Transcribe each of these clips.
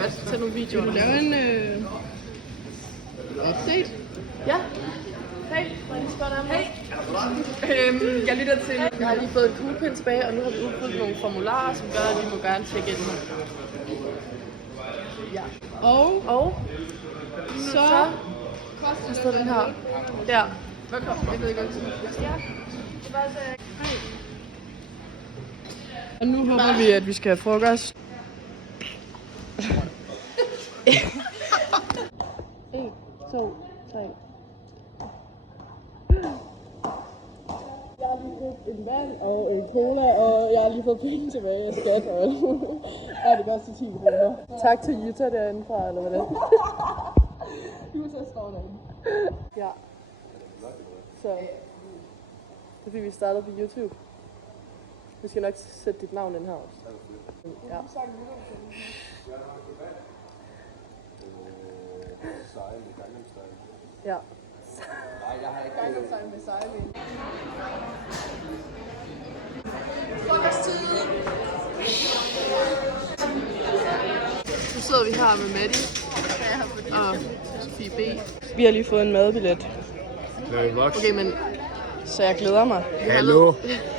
godt tage nogle videoer. Vil du lave en update? Ja. Hej, jeg lytter til. Jeg har lige fået et kuglepen tilbage, og nu har vi udfyldt nogle formularer, som gør, at vi må gerne tjekke ind her. Ja. Og så koster den her. Der. Velkommen. Jeg ved ikke, hvad det er. Og nu håber vi, at vi skal have frokost. 1, 2, 3. Jeg har lige købt en vand og en cola, og jeg har lige fået penge tilbage af skat og alt muligt. Ja, det koster 10 kroner. Tak til Jutta derinde fra, eller hvordan? Jutta står derinde. Ja. Så det er fordi, vi startede på YouTube. Vi skal nok sætte dit navn ind her også. Ja. Sejl i Gangnam Style. Ja. Nej, jeg har ikke Gangnam Style med sejling. Nu sidder vi her med Mette og Sofie B. Vi har lige fået en madbillet. Okay, men Så jeg glæder mig. Hallo,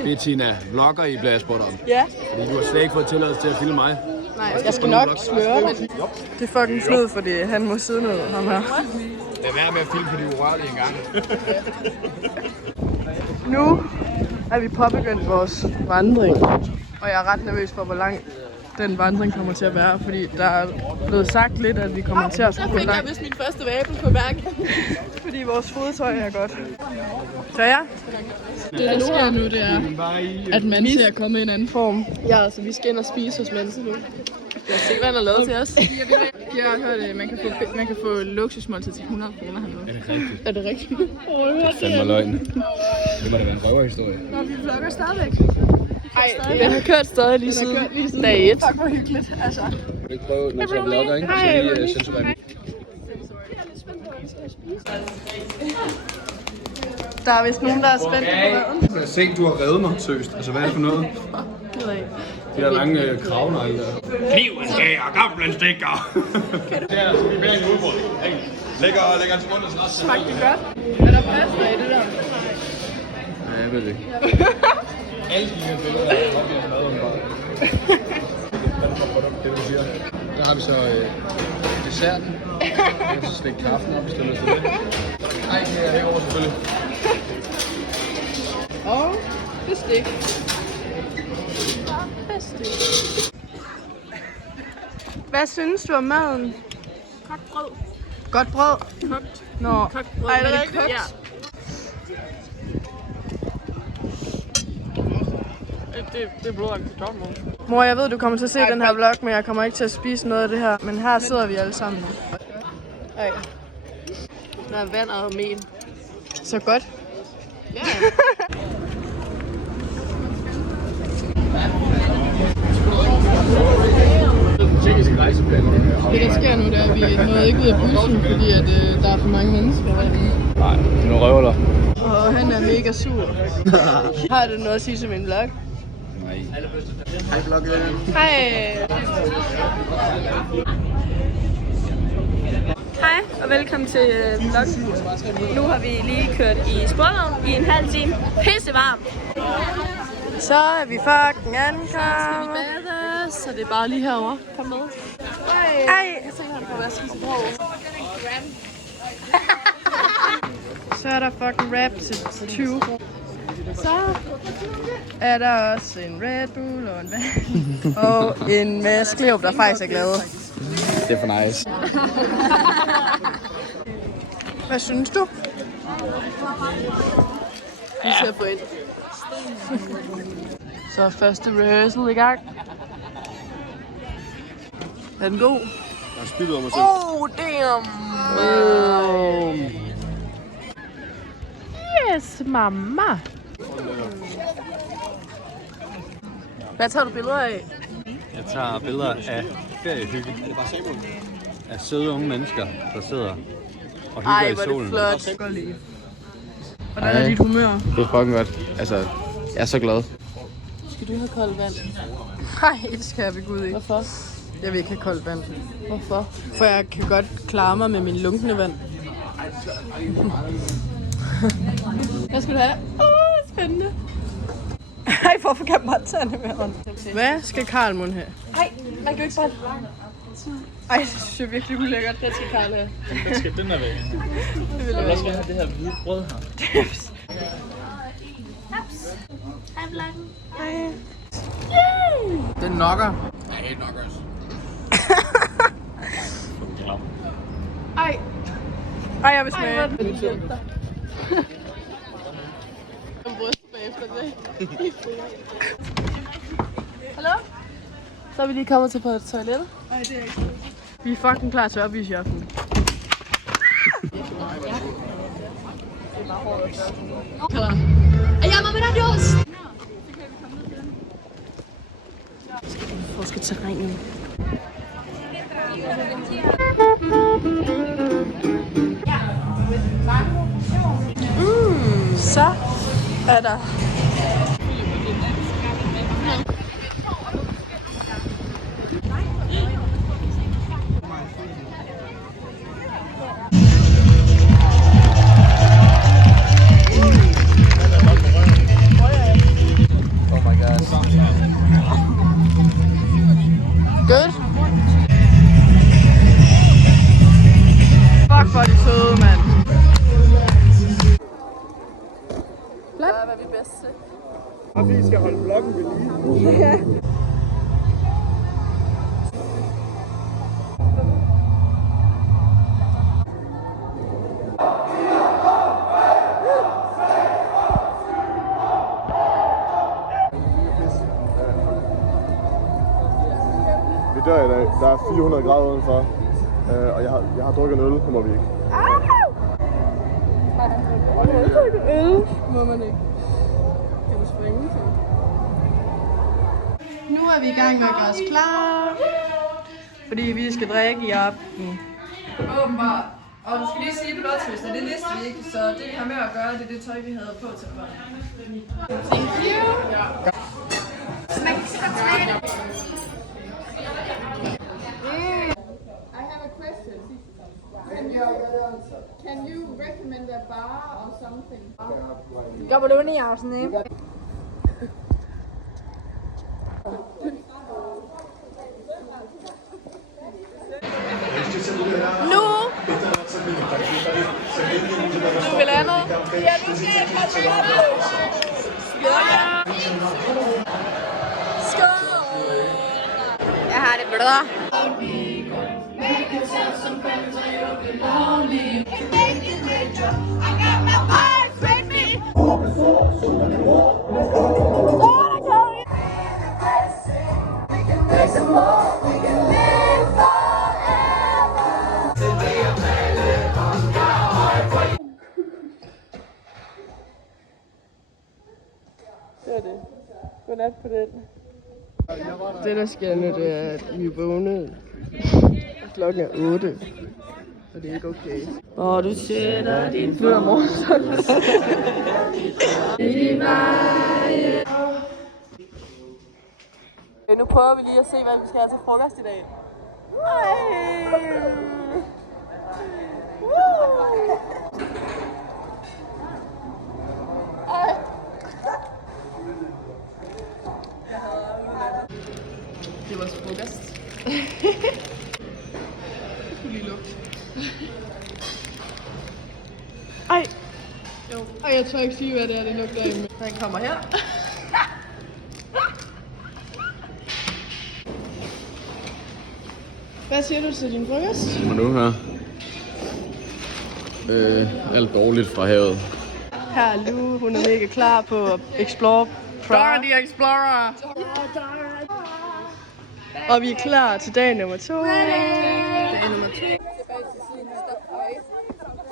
Bettina, vlogger I bliver jeg spurgt om. Ja. Fordi du har slet ikke fået tilladelse til at filme mig. nej, Jeg skal nok sløre det. Det er fucking snyd, fordi han må sidde ned, ham her. Lad være med at filme på de urørlige engang. Nu er vi påbegyndt vores vandring. Og jeg er ret nervøs for, hvor lang den vandring kommer til at være. Fordi der er blevet sagt lidt, at vi kommer til at skulle gå der fik jeg langt. vist min første vabel på bakken. Fordi vores fodtøj er godt. Så ja. Det der sker nu, det er, at Manse er kommet i en anden form. Ja, altså vi skal ind og spise hos Manse nu. Jeg har set, hvad han har lavet til os. Jeg har hørt, at man kan få luksusmåltid til 100 kroner hernede. Er det rigtigt? Er det rigtigt? Det er fandme løgn. Det må da være en røverhistorie. Nå, vi vlogger stadigvæk. Ej, den har kørt stadig lige siden dag 1. Fuck, hvor hyggeligt. Altså. Vil du ikke prøve noget til vlogger, ikke? Så lige censurere mig. Der er vist nogen, der er spændt på maden. Se, du har reddet mig, seriøst. Altså, hvad er det for noget? De her lange kravnegle der. Kniven skærer, gaffelen stikker. Det er altså, vi bliver en udbrud. Lægger til munden og Smagte det godt? Er der pasta i det der? Ja, jeg ved det ikke. Alle de her billeder er oppe i en madumbar. Det du siger. Der har vi så desserten. Og så slik kaffen op i stedet for det. Ej, det er herovre selvfølgelig. Og bestik. Hvad synes du om maden? Kogt brød. Godt brød? Kogt. Nå, Kogt brød. ej, er det Men det rigtigt? kogt? Ja. Det er blodagtigt dobbelt. Mor, jeg ved, du kommer til at se den her vlog, men jeg kommer ikke til at spise noget af det her. Men her sidder vi alle sammen. Ej. Der er vand og mel. Så godt. Ja. Det der sker nu, det er, at vi nåede ikke ud af bussen, fordi at, der er for mange mennesker. Nej, nu røver der. Og han er mega sur. Har du noget at sige til min vlog? Nej. Hej vloggen. Hej! Hej og velkommen til vloggen. Nu har vi lige kørt i sporvogn i en halv time. Pisse varmt. Så er vi fucking ankommet. Bade, så det er bare lige herovre. Kom med. Ej! Se, han får vasket sit hår. Så er der fucking rap til 20. Så er der også en Red Bull og en vand. Og en masse Cleo, der faktisk er glade. Det er for nice. Hvad synes du? Vi ser på ind. Så er første rehearsal i gang. Er den god? Jeg har spillet om mig selv. Oh, damn! Yes, mamma! Hvad tager du billeder af? Jeg tager billeder af feriehygge. Af søde unge mennesker, der sidder og hygger Ej, i hvor er det solen. flot. Godt lige. Hvordan er dit humør? Det er fucking godt. Altså, jeg er så glad. Skal du have koldt vand? Nej, det skal jeg ved Gud ikke. Hvorfor? Jeg vil ikke have koldt vand. Hvorfor? For jeg kan godt klare mig med min lunkne vand. Hvad skal du have? Spændende. Ej, hvorfor kan man bare tage det med hånd? Hvad skal Karl mon have? Ej, man kan jo ikke bare... Ej, det synes jeg virkelig ulækkert. Det skal Karl have. Den er væk. Det vil jeg Jeg skal have det her hvide brød her. Hej, vloggen. Den nokker. Nej, det er nok også. Ej, Ej, jeg vil smage. en bryst bagefter det. Hallo? Så er vi lige kommet til på toilettet. Ej, det er ikke. Vi er fucking klar til at opvise i aften. Forske terrænet. Så er der Oh my god. good. Fuck, hvor er de søde, mand. Hvad er vi bedst til? Og vi skal holde vloggen ved lige. Vi dør i dag. Der er 400 grader udenfor. Og jeg har drukket en øl, det må vi ikke. Øl må man ikke. Kan du springe til? Nu er vi i gang med at gøre os klar. Fordi vi skal drikke i aften. Åbenbart. Og du skal lige sige på Lodtwister, det vidste vi ikke, så det vi har med at gøre, det er det tøj, vi havde på til børn. Thank you. I have a question. Can you recommend a bar or something? Nu vil andet. Ja, nu skal jeg passe på det. Skål. Jeg har det bedre. Det var det. Godnat på den. Det der sker nu, det er, at vi er vågnet. Klokken er 8. Og det er ikke okay. Og du sætter din fod om morgenen. Nu prøver vi lige at se, hvad vi skal have til frokost i dag. Det var frokost. Det skulle lige lugte. Ej. Jo. Ej, jeg tør ikke sige, hvad det er, det lugter af. Den kommer her. Hvad siger du til din frokost? Og nu her. Alt dårligt fra havet. Her er Lu, hun er mega klar på at explore Prague. The Explorer! Og vi er klar til dag nummer 2. Dag nummer 2.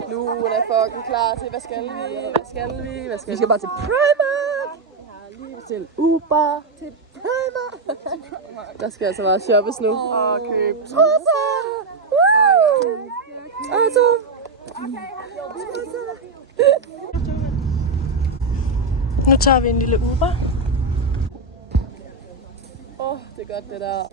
Nu er fucking klar til, hvad skal vi? Vi skal bare til Primark! Lige til Uber, til Primark. Der skal altså bare shoppes nu. Og køb Trusser! Nu tager vi en lille Uber. Det er godt det der.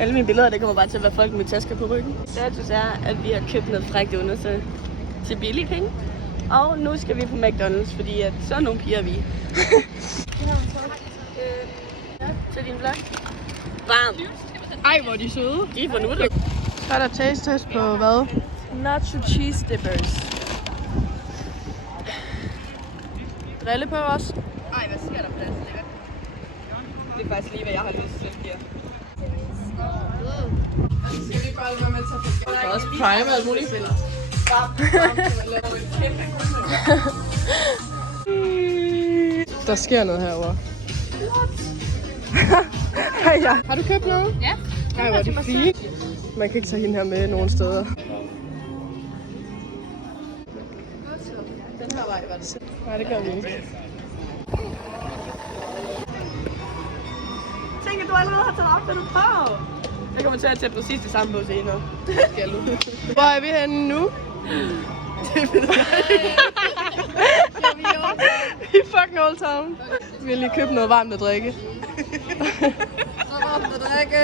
Alle mine billeder, det kommer bare til at være folk med tasker på ryggen. Status er, at vi har købt noget frækt undersøg til billige penge. Og nu skal vi på McDonald's, fordi at så nogle piger vi. Til din vlog. Varmt. Ej, hvor er de søde. De er på nutter. Så er der taste test på hvad? Nacho cheese dippers. Drille på os. Ej, hvad sker der på det? Det er faktisk lige, hvad jeg har lyst til at give. Skal vi ikke bare være med til at få Der er også prime og alt muligt. Der sker noget herovre. Ja. Har du købt noget? Ja. Nej, hvor er det fint. Man kan ikke tage hende her med nogen steder. Den her vej var det. Nej, det gør vi ikke. Tænk, at du allerede har taget op, hvad du prøver. Jeg kommer til at tage præcis det samme på senere. Skal du? Hvor er vi henne nu? Det ved jeg ikke. I fucking Old Town. Vi har lige købt noget varmt at drikke. varmt at drikke.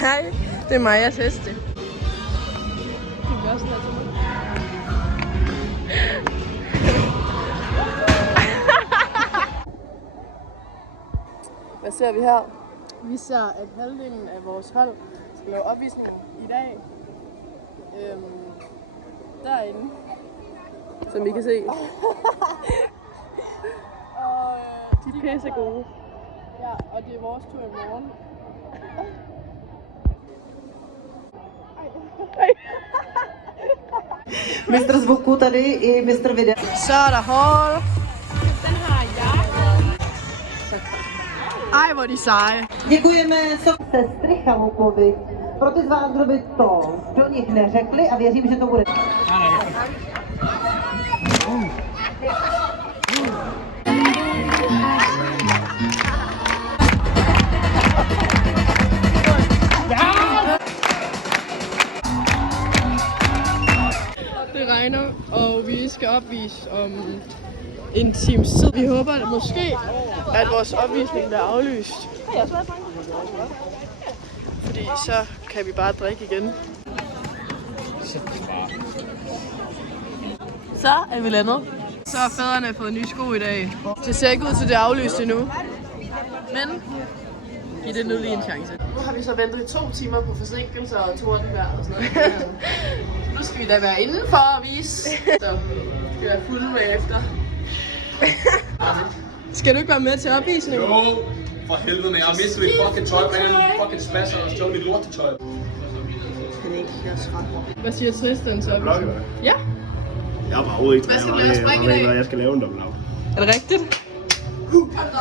Hej, det er Majas heste. Du kan også lade til. Hvad ser vi her? Vi ser, at halvdelen af vores hold skal lave opvisning i dag. Derinde. Som I kan se. Og De er pisse gode. ja, og det er vores tur i morgen. Mistr zvuku tady i mistr videa. Så er der hold. Den har jeg. Ej, hvor er de seje. Děkujeme sestry Chalupovi. Pro ty z vás, kdo by to do nich neřekli a věřím, že to bude. Det regner, og vi skal opvise om en times tid. Vi håber at måske, at vores opvisning bliver aflyst. Fordi så kan vi bare drikke igen. Så er vi landet. Så har fædrene fået nye sko i dag. Det ser ikke ud til, at det er aflyst endnu. Men giv det nu lige en chance. Nu har vi så ventet i 2 timer på forsinkelser og tordenvejr og sådan noget. Nu skal vi da være indenfor og vise. Så skal vi være fulde bagefter. Skal du ikke være med til opvisningen? Jo, for helvede, men jeg har mistet mit fucking tøj. Man fucking smasser og stjålet mit lortetøj. Hvad siger Tristan så? Ja. Jeg er bare overhovedet ikke træner, og jeg skal lave en dobbelt. Er det rigtigt?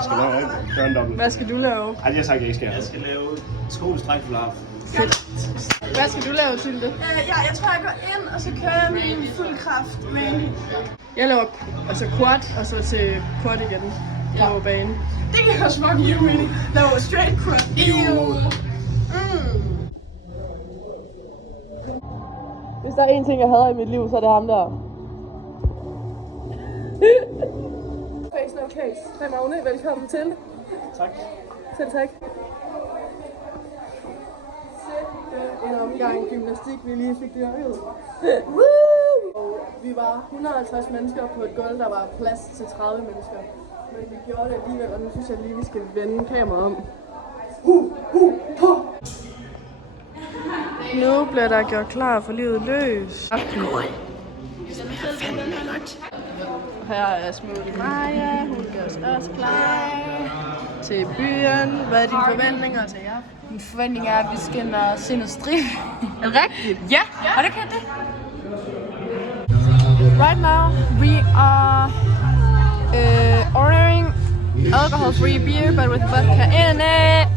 Skal lave en dobbelt. Hvad skal du lave? Ej, det har sagt, jeg ikke skal. Jeg skal lave 2 stræk for lav. Fedt. Hvad skal du lave, Tilde? Jeg tror, jeg går ind, og så kører jeg min fuld kraft med. Jeg laver altså quad, og så til quad igen på banen. Det kan også fucking give mening. Laver straight quad. Hvis der er en ting, jeg hader i mit liv, så er det ham der. Face no case. Hej Magne, velkommen til. Tak. Selv tak. En omgang gymnastik, vi lige fik dyrket. Og vi var 150 mennesker på et gulv, der var plads til 30 mennesker. Men vi gjorde det alligevel, og nu synes jeg lige, vi skal vende kameraet om. Nu bliver der gjort klar for livet løs. Her er smukke Maja, hun gør os også klar til byen. Hvad er dine forventninger til jer? Min forventning er, at vi skal ind og se noget strip. Er det rigtigt? Ja, og det kan det. Right now, we are ordering alcohol-free beer, but with vodka in it.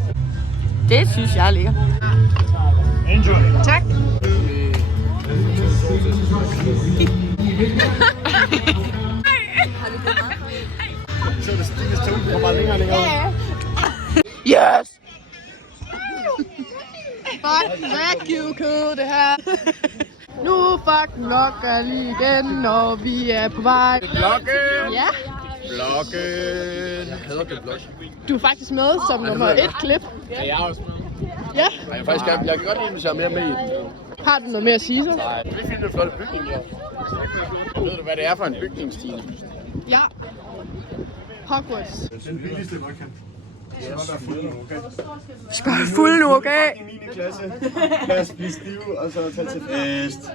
Det synes jeg er lækkert. Enjoy. Tak. Så det står bare længere og længere. Yes! fucking vacuum det her. Nu fucking lokker lige igen, når vi er på vej. Blokken! Ja. Blokken! Jeg hader det blok. Du er faktisk med som nummer 1 klip. Ja, jeg er også med. Ja. Jeg kan godt lide, hvis jeg er mere med i den. Har du noget mere at sige så? Nej, det er fordi, det er flotte bygning her. Ved du, hvad det er for en bygning, Stine? Ja. Hogwarts. Den billigste vodka. Det skal bare være fuld nu, okay? Vi skal være fuld nu, okay? 9. klasse. Lad os blive stive, og så tage til fest.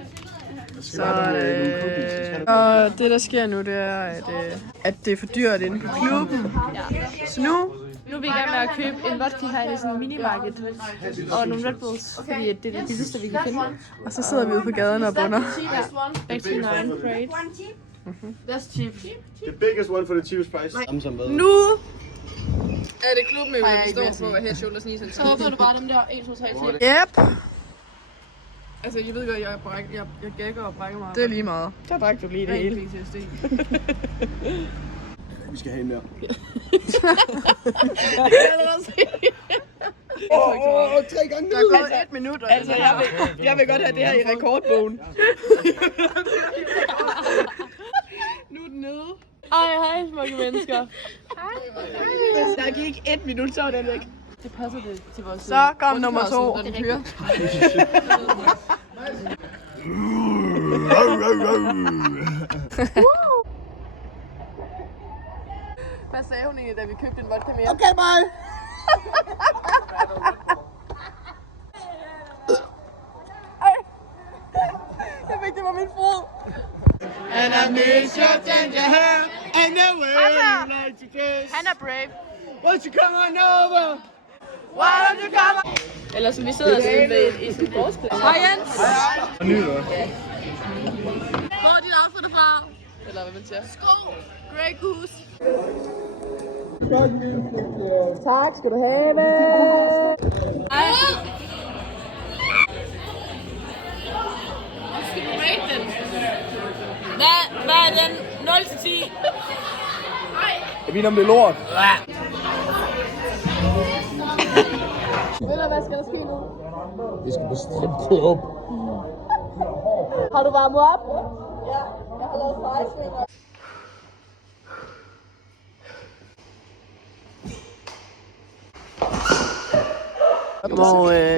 Og det der sker nu, det er, at det er for dyrt inde på klubben. Så nu er vi i gang med at købe en vodka her i sådan en minimarket og nogle Red Bulls, fordi det er det billigste, vi kan finde. Og så sidder vi ude på gaderne og bunder. Back to 9 crate. That's cheap. The biggest one for the cheapest price. Nu Er det klubmøbler, vi står på Head Shoulders Knees and Så åbner du bare dem der 1, 2, 3, 4. Yep. Altså, jeg ved godt, jeg gækker og brækker mig. Det er lige meget. Så drak du lige det hele. PTSD. Vi skal have en mere. Åh, 3 gange ned. Der er gået 1 minut. Altså, jeg vil godt have det her i rekordbogen. Nu er den nede. Hej, smukke mennesker. Der gik 1 minut, så var den væk. Det passer det til vores Så kom nummer 2. når den kører. Hvad sagde hun egentlig, da vi købte en vodka mere? Okay, bye. Jeg fik, det var min fod. And I miss your ginger hair and the way you like to kiss. Han er brave. Won't you come on over? Why don't you come on? Eller som vi sidder og siger i sin bordsplads. Hej Jens. Og nyder. Hvor er dit outfit fra? Eller hvad man siger. Sko. Grey Goose. Tak skal du have. Skal du rate den? Hvad er den? 0 til 10? Jeg ved om det er lort. Eller hvad skal der ske nu? Vi skal på stripklub. Har du varmet op? Ja, jeg har lavet fejlsvinger.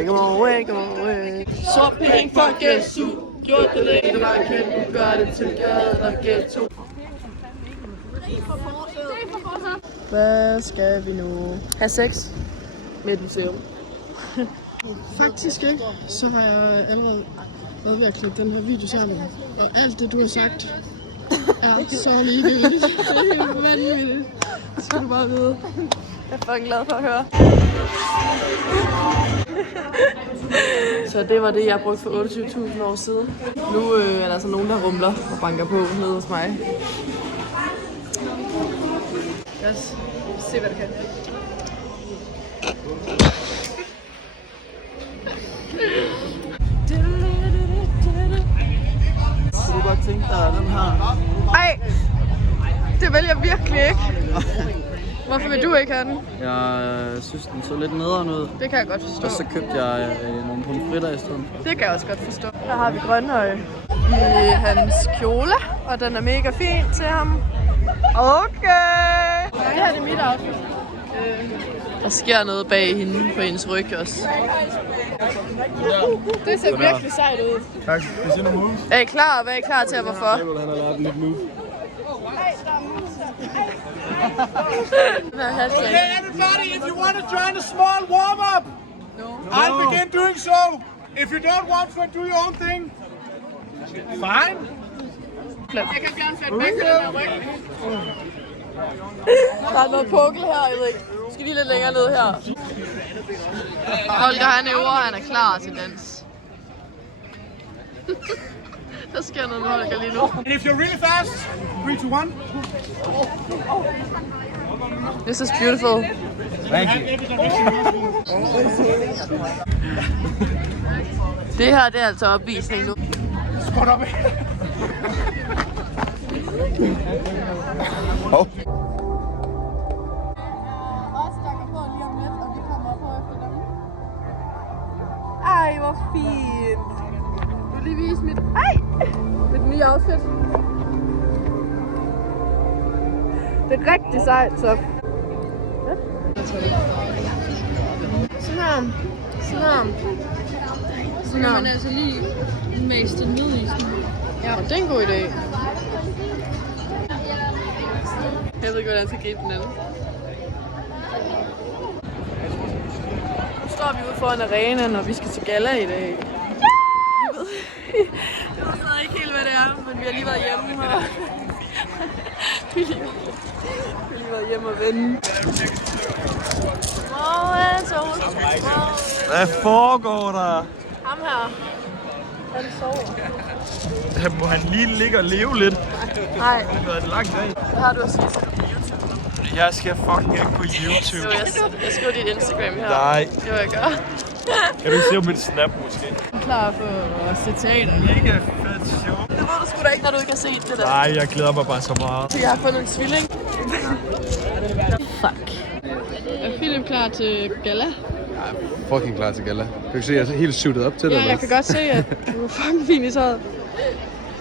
Godmorgen. Så penge for gæstsu. Gjort det længe, der kan du gøre det til gaden og ghetto. Hvad skal vi nu? Have sex med et museum. Faktisk ikke, så har jeg allerede været ved at klippe den her video sammen. Og alt det, du har sagt, er så ligegyldigt. Det er helt vanvittigt. Det skal du bare vide. Jeg er fucking glad for at høre. Så det var det, jeg brugte for 28.000 år siden. Nu er der altså nogen, der rumler og banker på nede hos mig. Lad os se, hvad du kan. Kunne du godt tænke dig den her? Ej, det vælger jeg virkelig ikke. Hvorfor vil du ikke have den? Jeg synes, den så lidt nederen ud. Det kan jeg godt forstå. Og så købte jeg nogle pomfritter i stedet for. Det kan jeg også godt forstå. Her har vi Grønhøj i hans kjole, og den er mega fin til ham. Okay! Det her er mit outfit. Der sker noget bag hende på hendes ryg også. Det ser virkelig sejt ud. Tak. Vi ser nogle moves. Er I klar? Hvad er I klar til, og hvorfor? Han har lavet en nyt move. Okay, everybody, if you want to join a small warm-up, I'll begin doing so. If you don't want to do your own thing, fine. Jeg kan gerne sætte væk med den her ryg. Der er noget pukkel her, jeg ved ikke. Vi skal lige lidt længere ned her. Holger, han øver, han er klar til dans. Der sker noget med Holger lige nu. And if you're really fast, 3, 2, 1. This is beautiful. Thank you. Det her, det er altså opvisning nu. Skål op. Hov. Os, der går på lige om lidt, og vi kommer på efter dem. Ej, Ej, hvor fint. Du vil lige vise mit... Mit nye outfit. Det er rigtig sejt, top. Sådan her. Sådan her. Sådan her. Man altså lige mast den ned i sådan. Ja, det er en god idé. Jeg ved ikke, hvordan jeg skal gribe den anden. Nu står vi ude foran arenaen, og vi skal til galla i dag. Jeg ved stadig ikke helt, hvad det er, men vi har lige været hjemme og... vi har lige været hjemme og vende. Hvad foregår der? Ham her. Han sover. Må han lige ligge og leve lidt? Nej. Det har været en lang dag. Hvad har du at sige til på YouTube? Jeg skal fucking ikke på YouTube. Jo, jeg skriver dit Instagram her. Nej. Det var jeg gør. Kan du se mit snap måske? Jeg er klar på at se teater. Mega fedt show. Det ved du sgu da ikke, når du ikke har set det der. Nej, jeg glæder mig bare så meget. Så jeg har fundet en tvilling. Fuck. Er Philip klar til galla? Fucking klar til galla. Kan du se, jeg er helt suited op til det? Ja, jeg kan godt se, at du er fucking fin i tøjet.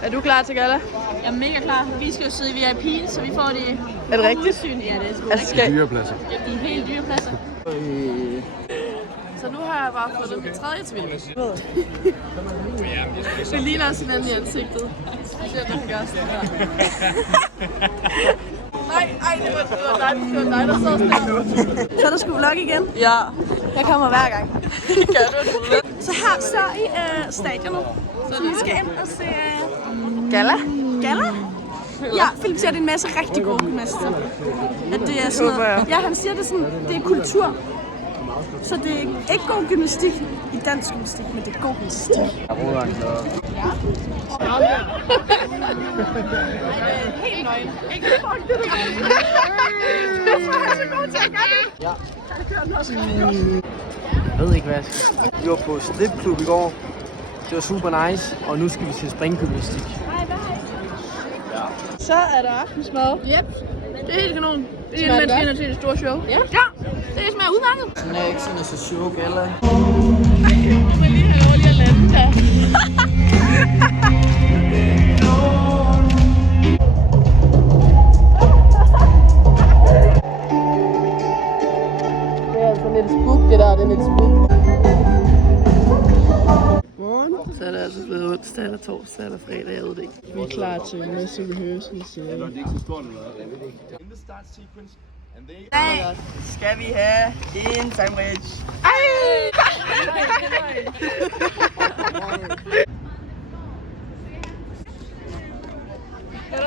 Er du klar til galla? Jeg er mega klar. Vi skal jo sidde i VIP, så vi får de... Er det rigtigt? Udsyn. Ja, det er sgu Altså, rigtigt. Dyrepladser. Ja, de er helt dyre pladser. Så nu har jeg bare fundet min tredje tvilling. Det ligner også hinanden i ansigtet. Specielt når han gør sådan her. Nej, det var dig, der sad sådan her. Så er der sgu vlog igen. Ja. Jeg kommer hver gang. Gør du det? Så her står I stadionet. Så vi skal ind og se Galla. Galla. Ja, Philip siger, det er en masse rigtig gode mestre. At det er sådan noget. Ja, han siger, det er sådan, det er kultur. Så det er ikke god gymnastik i dansk gymnastik, men det er god gymnastik. Helt nøgen. Ikke fuck det der. Det er så god til at gøre det. Ja. Jeg ved ikke, hvad jeg skal. Vi var på stripklub i går. Det var super nice, og nu skal vi til springgymnastik. Så er der aftensmad. Yep. Det er helt kanon. Det er mens vi ender til det store show. Ja. Det smager udmærket. Snacks and så show galla. Jeg må lige have lov lige at lande der. Det er altså lidt spook, det der. Det er lidt spook. Så er det altså blevet onsdag eller torsdag eller fredag, jeg ved det ikke. Vi er klar til næste rehearsal, så... Hey, skal vi have en sandwich?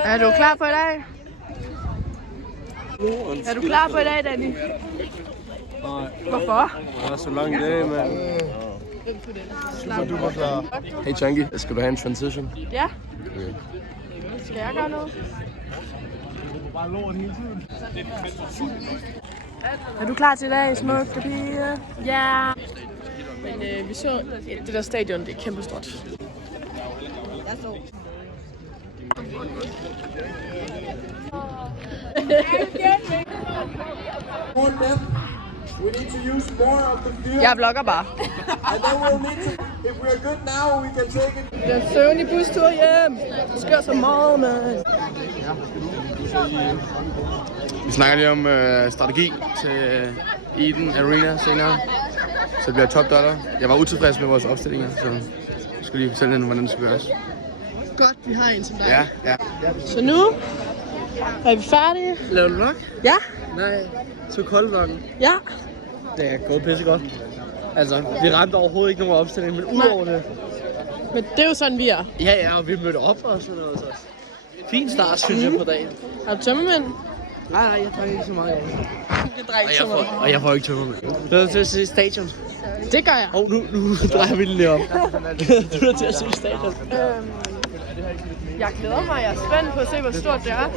Er du klar på i dag? Er du klar på i dag, Danny? Nej. Hvorfor? Det er så lang dag, mand. Hey Chunky, skal du have en transition? Ja. Okay. Skal jeg gøre noget? Er du klar til i dag, smukke pige? Ja. Men vi så det der stadion, det er kæmpestort. Jeg vlogger bare. Det er en søvnig bustur hjem. Det sker så meget, mand. Vi snakker lige om strategi til Eden Arena senere. Så det bliver top dollar. Jeg var utilfreds med vores opstillinger, så jeg skulle lige fortælle hende, hvordan det skulle gøres. Godt, vi har en som dig. Ja. Så nu er vi færdige. Laver du nok? Ja. Nej, så koldvogn. Ja. Det er gået pissegodt. Altså, vi ramte overhovedet ikke nogen opstilling, men udover det... Men det er jo sådan, vi er. Ja, og vi mødte op og sådan noget. Så. Fin start, synes jeg, på dagen. Har du tømmermænd? Nej, jeg drikker ikke så meget. Jeg drikker ikke så meget. Og jeg får ikke tømmermænd. Du er til at se stadion. Det gør jeg. Nu drejer vi den lige op. Du er til at se stadion. Jeg glæder mig. Jeg er spændt på at se, hvor stort det er.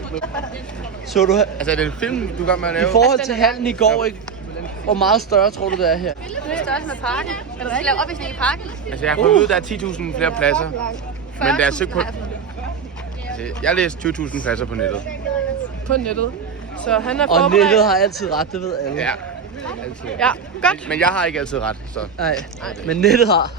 Så du... Altså, er det en film, du gør med at lave? I forhold til hallen i går, ikke? Hvor meget større tror du, det er her? Det er størrelse med parken. Er det rigtigt? Lav opvisning i parken. Altså, jeg har fået at vide, at der er 10.000 flere pladser. Men der er søgt på... Jeg læste 20.000 pladser på nettet. På nettet. Så han er og forberedt. nettet har altid ret, det ved alle. Ja. Altid. Ja, godt. Men jeg har ikke altid ret, så... Nej, men nettet har.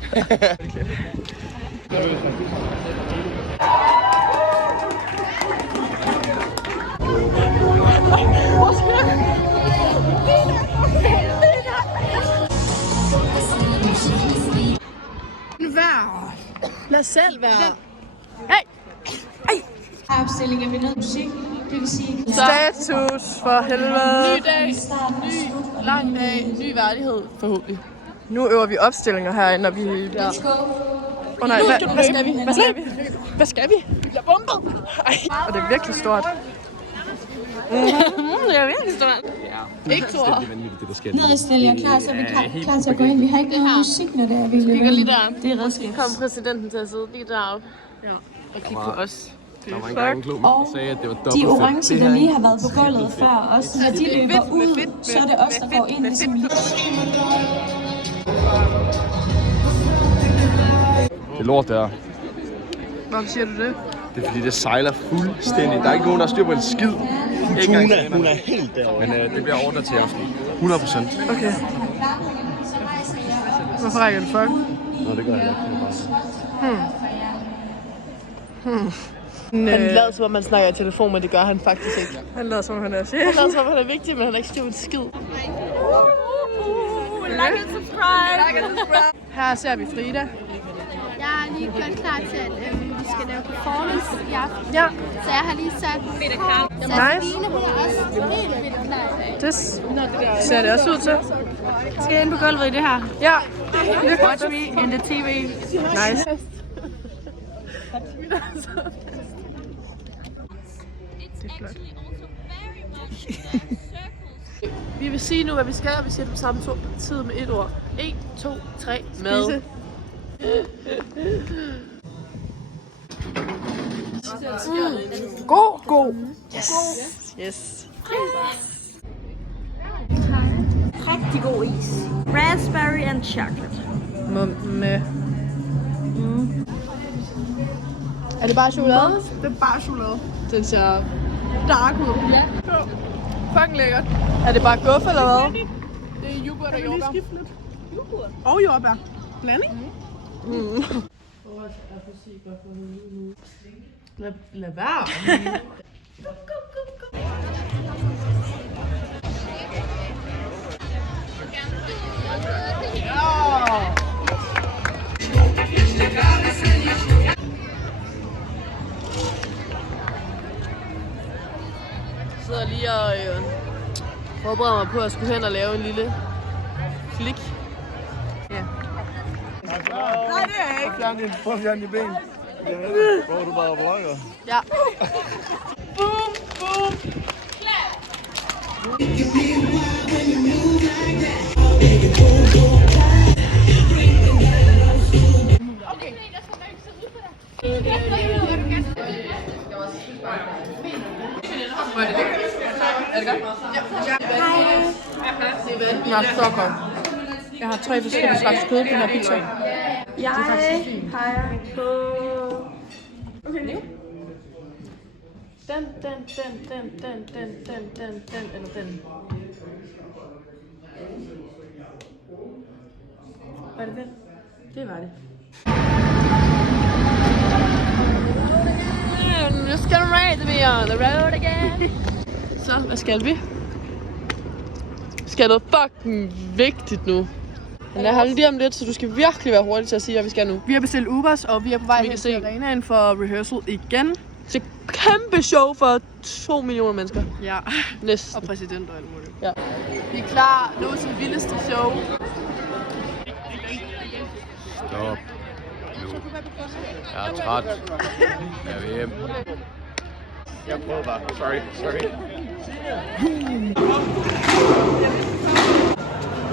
Vær. Lad selv være. Hey! Hey! Opstilling af noget musik, det vil sige... Status for helvede. Ny dag, ny lang dag, ny værdighed forhåbentlig. Nu øver vi opstillinger herinde, og vi... Ja. Åh nej, hvad skal vi? Hvad skal vi? Hvad skal vi? Vi bliver bombet! Ej, og det er virkelig stort. Det er virkelig stort. Ikke stort. Ned og stille jer klar, så er vi klar til at gå ind. Vi har ikke noget musik, når det er, vi vil Kigger lige der. Det er redskab. Kom præsidenten til at sidde lige deroppe. Ja. Og kigge på os. Der var engang en klub, der sagde, at det var dobbelt de orange, der lige har været på gulvet før, også når de løber ud, så er det os, der går ind ligesom lige. Det er lort, der. Hvorfor siger du det? Det er fordi, det sejler fuldstændig. Der er ikke nogen, der styr på en skid. Tuna, hun er helt derovre. Men det bliver ordnet til aften. 100%. Okay. Hvorfor rækker du fuck? Nå, det gør jeg ikke. Han lader som om man snakker i telefon, men det gør han faktisk ikke. Han lader som om han er chef. Han lader som om han er vigtig, men han er ikke styr på en skid. Like and subscribe! Her ser vi Frida. Jeg er lige gjort klar til, at vi skal lave performance i aften. Ja. Så jeg har lige sat Nice. Line, hun er også helt vildt klar i dag. Det ser det også ud til. Skal jeg ind på gulvet i det her? Ja. Watch me in the TV. Nice. Det er flot. Vi vil sige nu, hvad vi skal, og vi siger det på samme tid med et ord. 1, 2, 3, spise. God. God. Yes. Yes. Rigtig god is. Raspberry and chocolate. Med. Er det bare chokolade? Det er bare chokolade. Den ser dark ud. Ja. Fucking lækkert. Er det bare guf eller hvad? Det er yoghurt og jordbær. Og jordbær. Blanding? Lad være. Jeg sidder lige og forbereder mig på at skulle hen og lave en lille flik. Ja. Nej, det er ikke. Prøv at fjerne dine ben. Hvor er du bare vlogger? Ja. Boom, boom. Okay. Er det godt? Ja. Jeg er så godt. Jeg har 3 forskellige slags kød på den her pizza. Jeg peger på... Okay, nu. Den, eller den. Var det den? Det var det. Just gonna ride me on the road again. Så, hvad skal vi? Skal noget fucking vigtigt nu. Men jeg har lige om lidt, så du skal virkelig være hurtig til at sige, hvad vi skal nu. Vi har bestilt Ubers, og vi er på vej hen til arenaen for rehearsal igen. Det er et kæmpe show for 2 millioner mennesker. Ja. Næsten. Og præsident og alt muligt. Ja. Vi er klar nu til det vildeste show. Stop. Nu. Jeg er træt. Jeg vil hjem. Jeg prøver bare. Sorry.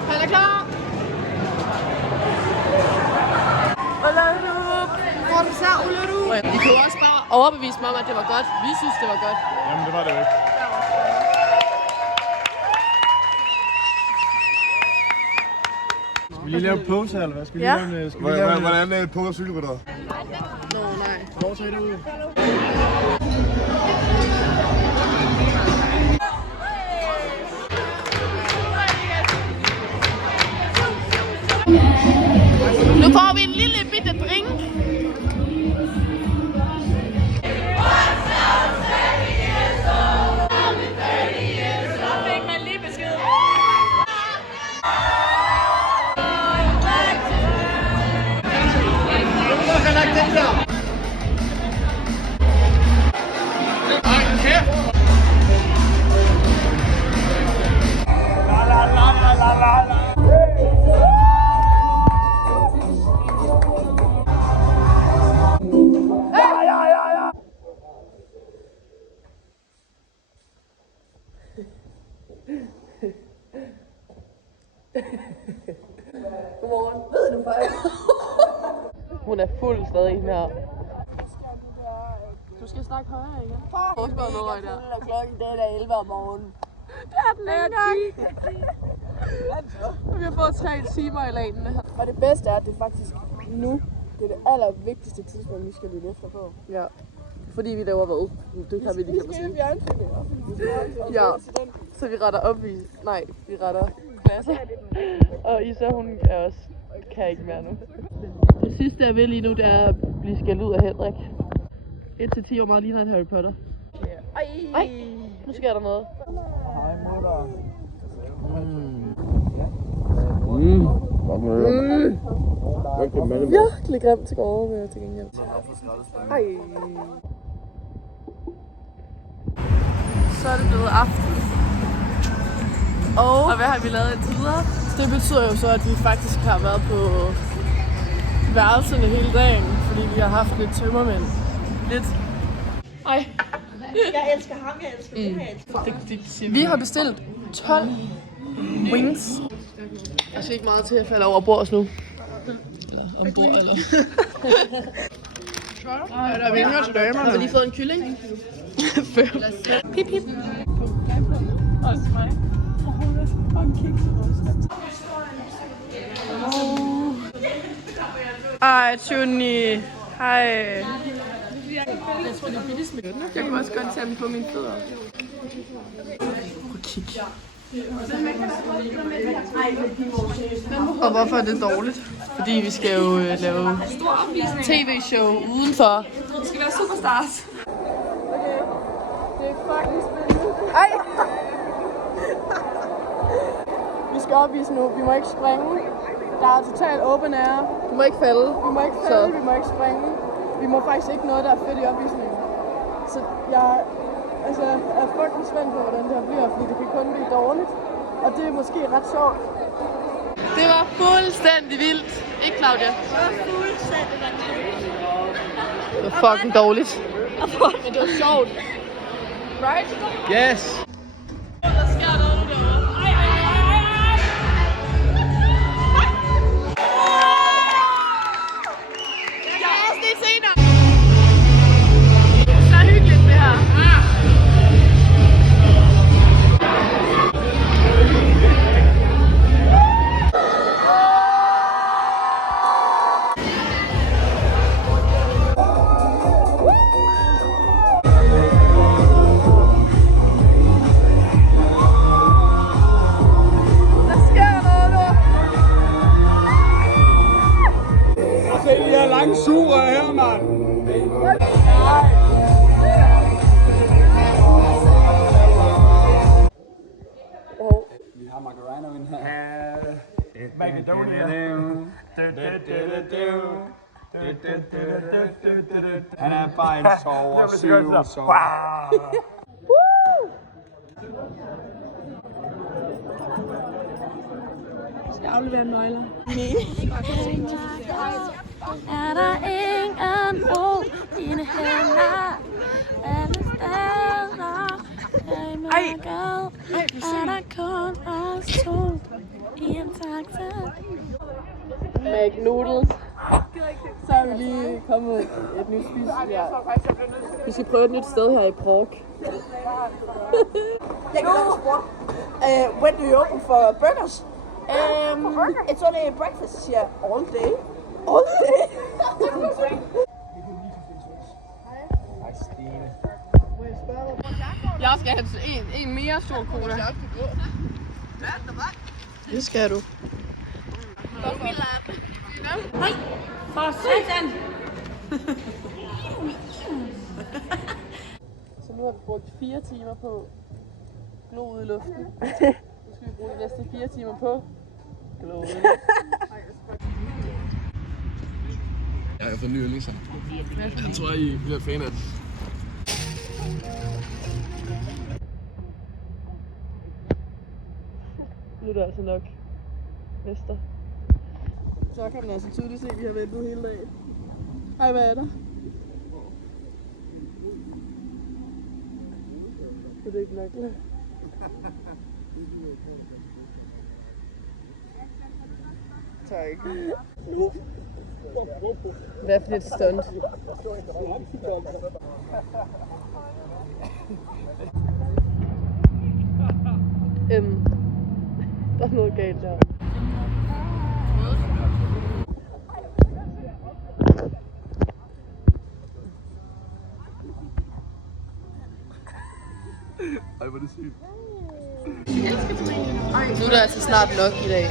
Han er klar! I kan jo også bare overbevise mig om, at det var godt. Vi synes, det var godt. Jamen, det var det jo ikke. Skal vi lige lave pose her, eller hvad? Skal vi lave en... Hvordan er pose og cykelrytter? Nå, nej. Hvor tager I det ud? Nu får vi en lille bitte drink. Godmorgen. Ved du faktisk? Hun er fuld stadig her. Du skal snakke højere igen. Hvor skal du noget der? Og klokken den er 11 om morgenen. Det er den ikke engang. Vi har fået 3 timer i lanen. Og det bedste er, at det faktisk nu, det er det allervigtigste tidspunkt, vi skal lytte efter på. Ja. Fordi vi laver hvad? Det kan vi lige kan sige. Ja, så vi retter op i... Nej, vi retter klasser. Og Isa, hun er også... kan ikke mere nu. Det sidste jeg vil lige nu, det er at blive skældt ud af Henrik. 1-10 år meget ligner en Harry Potter. Ej, nu sker der noget. Hej mutter. Virkelig grimt til gårde med til gengæld. Ej. Så er det blevet aften. Og hvad har vi lavet indtil videre? Det betyder jo så, at vi faktisk har været på værelserne hele dagen, fordi vi har haft lidt tømmermænd. Lidt. Ej. Jeg elsker ham, jeg elsker det. Vi har bestilt 12 wings. Jeg ser ikke meget til at falde over bords nu. Eller ombord, eller... Ej, der er vinger til damerne. Har vi lige fået en kylling? Pip, pip. Også mig. Ej, Tjuni. Hej. Jeg kan også godt tage dem på mine fødder. Kig. Og hvorfor er det dårligt? Fordi vi skal jo lave tv-show udenfor. Vi skal være superstars. Okay, det er fucking spændende. Ej! Vi skal opvise nu. Vi må ikke springe. Der er totalt open air. Du må ikke falde. Vi må ikke falde, vi må ikke springe. Vi må faktisk ikke noget, der er fedt i opvisningen. Så jeg er fucking spændt på, hvordan det her bliver, fordi det kan kun blive dårligt. Og det er måske ret sjovt. Det var fuldstændig vildt. Ikke, Claudia? Det var fuldstændig vanvittigt. Det var fucking dårligt. Men det var sjovt. Right? Yes! Der sker noget nu derovre. Ej, ej, ej, ej, ej! Jeg er også lidt senere. Så hyggeligt det her. Lange sure her, mand. Vi har Macarena ind her. Han er bare en sover, sover. Skal jeg aflevere nøgler? Er der ingen ro i dine hænder? Alle steder jeg mørket er der kun os to i en taxa. McNoodles. Så er vi lige kommet et nyt spis. Ja. Vi skal prøve et nyt sted her i Prag. Jeg kan lave sport. When do you open for burgers? It's only breakfast here all day. All day. Hej Stine. Jeg skal have en mere stor cola. Det skal du. Hvor vi Nej, for satan! Så nu har vi brugt 4 timer på glo ud i luften. Nu skal vi bruge de næste 4 timer på glo ud i luften. Jeg har fået en ny yndlingssang. Jeg tror, I bliver fan af den. Nu er det altså nok mester. Så kan man altså tydeligt se, at vi har ventet hele dagen. Hej, hvad er der? Det er ikke nok. Tak. Nu. Hvad for et stunt? Der er noget galt der. Ej, hvor er det sygt. Nu er der altså snart nok i dag.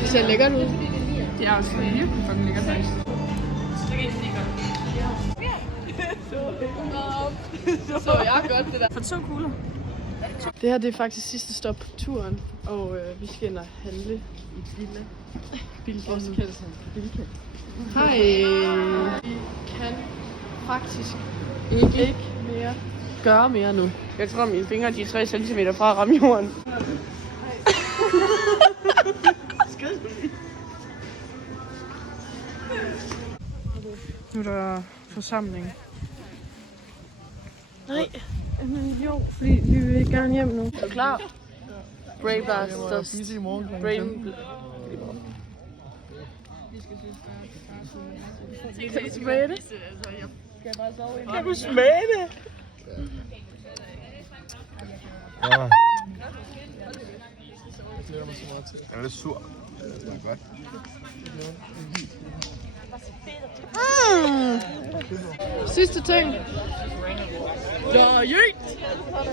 Det ser lækkert ud. Det er også virkelig fucking lækkert faktisk. Så jeg godt det der. For 2 kugler. Det her det er faktisk sidste stop på turen, og vi skal ind og handle i Bilka. Også kaldt som Bilka. Hej. Vi kan faktisk ikke mere gøre mere nu. Jeg tror, mine fingre de er 3 cm fra at ramme jorden. Nu er der forsamling. Nej, men jo, fordi vi vil gerne hjem nu. Er du klar? Brain Blasters. Brain Kan du smage det? Kan du smage det? Ja. Jeg er lidt sur. Det er godt. Sidste ting.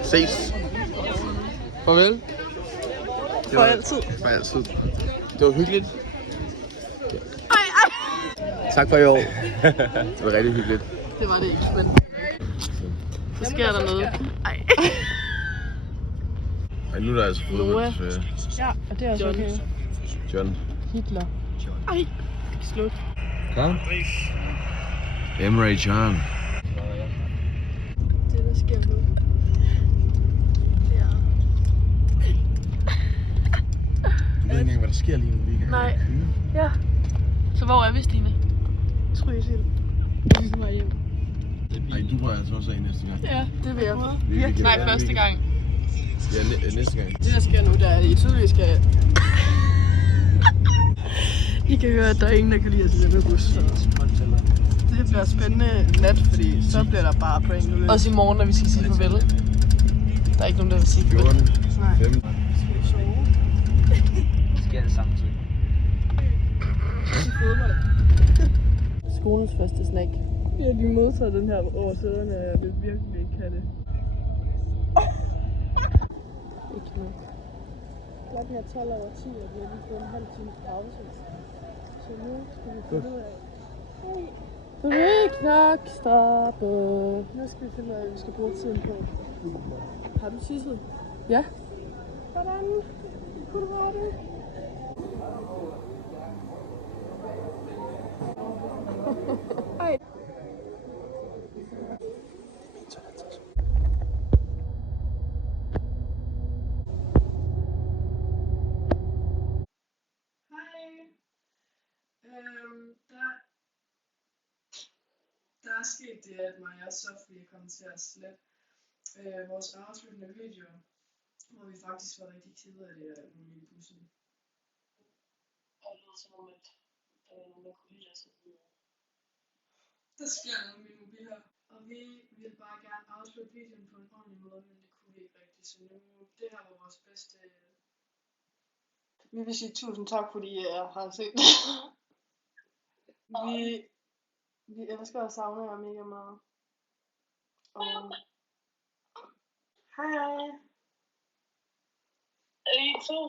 Ses. Farvel. For altid. For altid. Det var hyggeligt. Tak for i år. Det var rigtig hyggeligt. Det var det ikke, men så sker der noget. Ej. Ej, nu er der altså fodbold. Ja, og det er også okay. John. Hitler. Ej, slut. Kom. Emre Can. Det der sker nu. Du ved ikke engang, hvad der sker lige nu. Vi kan Nej. Ja. Så hvor er vi, Stine? Trysil. Vi skal bare hjem. Ej, du må altså også af næste gang. Ja, det vil jeg. Nej, første gang. Ja, næste gang. Det der sker nu, der er, at I tydeligvis skal... I kan høre, at der er ingen, der kan lide at sidde med bus. Det bliver spændende nat, fordi så bliver der bare prank løs. Også i morgen, når vi skal sige farvel. Der er ikke nogen, der vil sige farvel. 14, 5. Det sker det samtidig. Skolens første snack. Ja, de modtager den her over sæderne, og jeg vil virkelig ikke have det. Ikke nu. Klokken er 12 over 10, og vi har lige fået en halv time pause. Så nu skal vi finde ud af... Friknak, stoppe. Nu skal vi finde ud af, hvad vi skal bruge tiden på. Har du tisset? Ja. Hvordan kunne du være det? Ej. Der er sket det, at mig og Sofie kom til at slette vores afsluttende video, hvor vi faktisk var rigtig kede af det alt muligt i bussen. Og det lyder som om, at der er nogen, der kunne lide os. Der sker noget med min mobil her. Og vi ville bare gerne afslutte videoen på en ordentlig måde, men det kunne vi ikke rigtigt. Så nu, det her var vores bedste... Vi vil sige tusind tak, fordi jeg har set det. Vi elsker at savne jer mega meget. Og... Hej hej. Er I to?